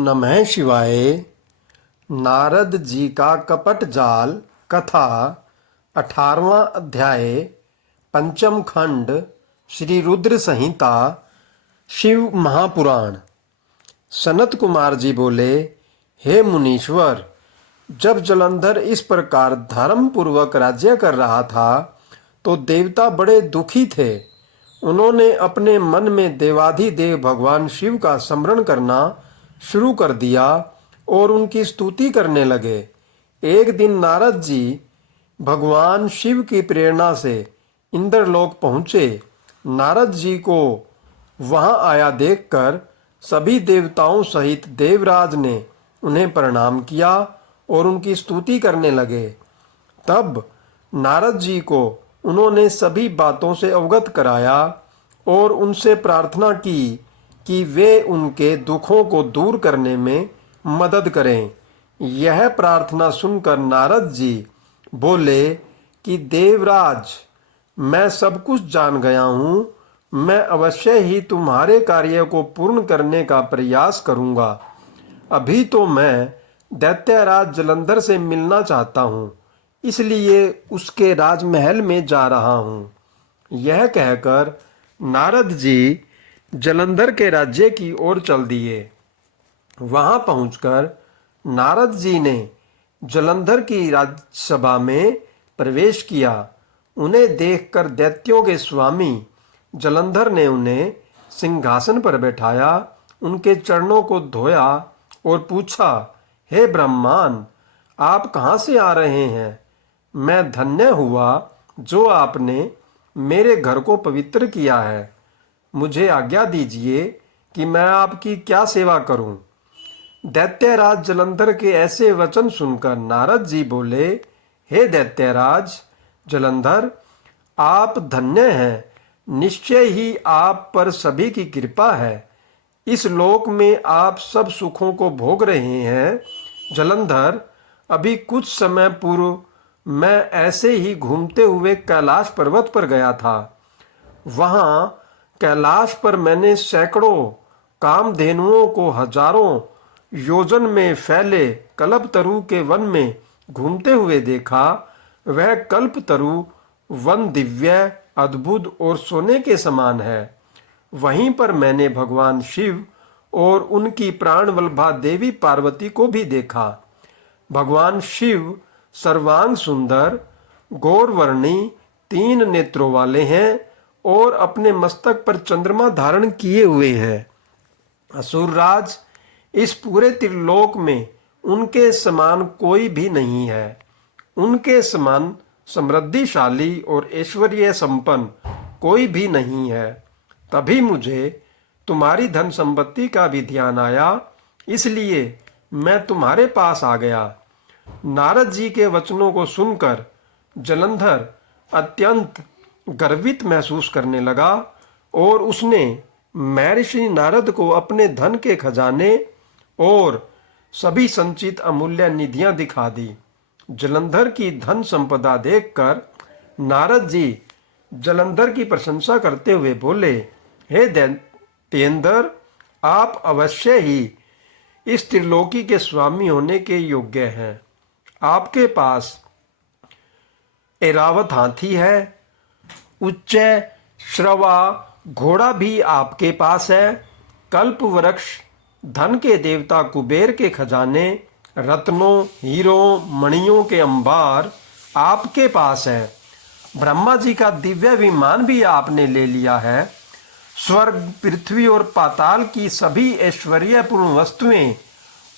नमः शिवाय। नारद जी का कपट जाल कथा 18वां अध्याय पंचम खंड श्री रुद्र संहिता शिव महापुराण। सनत कुमार जी बोले, हे मुनीश्वर, जब जलंधर इस प्रकार धर्म पूर्वक राज्य कर रहा था तो देवता बड़े दुखी थे। उन्होंने अपने मन में देवाधिदेव भगवान शिव का स्मरण करना शुरू कर दिया और उनकी स्तुति करने लगे। एक दिन नारद जी भगवान शिव की प्रेरणा से इंद्रलोक पहुँचे। नारद जी को वहाँ आया देखकर सभी देवताओं सहित देवराज ने उन्हें प्रणाम किया और उनकी स्तुति करने लगे। तब नारद जी को उन्होंने सभी बातों से अवगत कराया और उनसे प्रार्थना की कि वे उनके दुखों को दूर करने में मदद करें। यह प्रार्थना सुनकर नारद जी बोले कि देवराज, मैं सब कुछ जान गया हूँ। मैं अवश्य ही तुम्हारे कार्य को पूर्ण करने का प्रयास करूँगा। अभी तो मैं दैत्यराज जलंधर से मिलना चाहता हूँ, इसलिए उसके राजमहल में जा रहा हूँ। यह कहकर नारद जी जलंधर के राज्य की ओर चल दिए। वहां पहुंचकर नारद जी ने जलंधर की राजसभा में प्रवेश किया। उन्हें देखकर दैत्यों के स्वामी जलंधर ने उन्हें सिंहासन पर बैठाया, उनके चरणों को धोया और पूछा, हे ब्रह्मान, आप कहाँ से आ रहे हैं? मैं धन्य हुआ जो आपने मेरे घर को पवित्र किया है। मुझे आज्ञा दीजिए कि मैं आपकी क्या सेवा करूं। दैत्यराज जलंधर के ऐसे वचन सुनकर नारद जी बोले, हे दैत्यराज जलंधर, आप धन्य हैं। निश्चय ही आप पर सभी की कृपा है। इस लोक में आप सब सुखों को भोग रहे हैं। जलंधर, अभी कुछ समय पूर्व मैं ऐसे ही घूमते हुए कैलाश पर्वत पर गया था। वहां कैलाश पर मैंने सैकड़ों कामधेनुओं को हजारों योजन में फैले कल्पतरु के वन में घूमते हुए देखा। वह कल्पतरु वन दिव्य, अद्भुत और सोने के समान है। वहीं पर मैंने भगवान शिव और उनकी प्राणवल्लभा देवी पार्वती को भी देखा। भगवान शिव सर्वांग सुंदर, गौरवर्णी, 3 नेत्रों वाले हैं और अपने मस्तक पर चंद्रमा धारण किए हुए हैं। असुरराज, इस पूरे त्रिलोक में उनके समान कोई भी नहीं है। उनके समान समृद्धिशाली और ऐश्वर्य संपन्न कोई भी नहीं है। तभी मुझे तुम्हारी धन संपत्ति का भी ध्यान आया, इसलिए मैं तुम्हारे पास आ गया। नारद जी के वचनों को सुनकर जलंधर अत्यंत गर्वित महसूस करने लगा और उसने महर्षि नारद को अपने धन के खजाने और सभी संचित अमूल्य निधियां दिखा दी। जलंधर की धन संपदा देखकर नारद जी जलंधर की प्रशंसा करते हुए बोले, हे दैत्येंद्र, आप अवश्य ही इस त्रिलोकी के स्वामी होने के योग्य हैं। आपके पास ऐरावत हाथी है, उच्च श्रवा घोड़ा भी आपके पास है। कल्प वृक्ष, धन के देवता कुबेर के खजाने, रत्नों, हीरों, मणियों के अंबार आपके पास है। ब्रह्मा जी का दिव्य विमान भी आपने ले लिया है। स्वर्ग, पृथ्वी और पाताल की सभी ऐश्वर्यपूर्ण वस्तुएं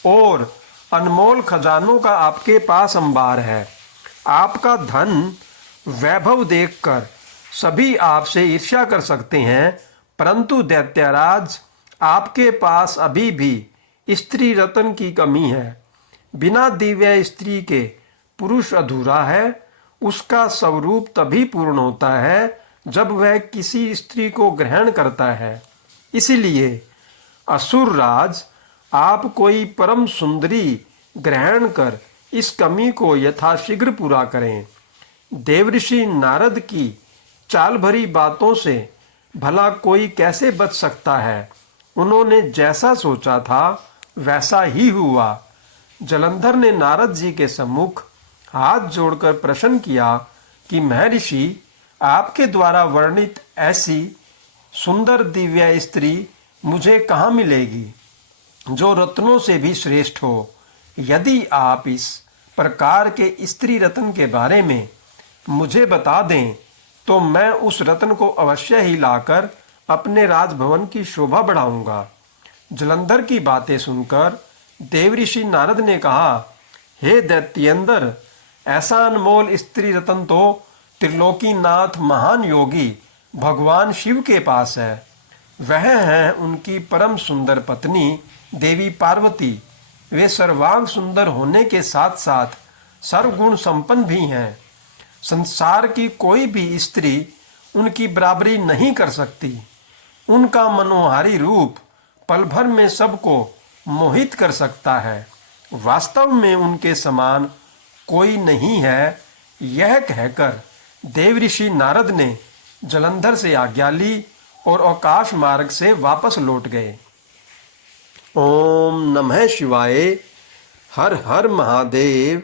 और अनमोल खजानों का आपके पास अंबार है। आपका धन वैभव देखकर सभी आपसे ईर्ष्या कर सकते हैं, परंतु दैत्यराज, आपके पास अभी भी स्त्री रत्न की कमी है। बिना दिव्य स्त्री के पुरुष अधूरा है। उसका स्वरूप तभी पूर्ण होता है जब वह किसी स्त्री को ग्रहण करता है। इसलिए असुरराज, आप कोई परम सुंदरी ग्रहण कर इस कमी को यथाशीघ्र पूरा करें। देवऋषि नारद की चाल भरी बातों से भला कोई कैसे बच सकता है? उन्होंने जैसा सोचा था वैसा ही हुआ। जलंधर ने नारद जी के सम्मुख हाथ जोड़कर प्रश्न किया कि महर्षि, आपके द्वारा वर्णित ऐसी सुंदर दिव्य स्त्री मुझे कहाँ मिलेगी जो रत्नों से भी श्रेष्ठ हो? यदि आप इस प्रकार के स्त्री रत्न के बारे में मुझे बता दें तो मैं उस रत्न को अवश्य ही लाकर अपने राजभवन की शोभा बढ़ाऊंगा। जलंधर की बातें सुनकर देवऋषि नारद ने कहा, हे दैत्येंद्र, ऐसा अनमोल स्त्री रत्न तो त्रिलोकीनाथ महान योगी भगवान शिव के पास है। वह हैं उनकी परम सुंदर पत्नी देवी पार्वती। वे सर्वांग सुंदर होने के साथ साथ सर्वगुण संपन्न भी हैं। संसार की कोई भी स्त्री उनकी बराबरी नहीं कर सकती। उनका मनोहारी रूप पल भर में सबको मोहित कर सकता है। वास्तव में उनके समान कोई नहीं है। यह कहकर देवऋषि नारद ने जलंधर से आज्ञा ली और आकाश मार्ग से वापस लौट गए। ओम नमः शिवाय। हर हर महादेव।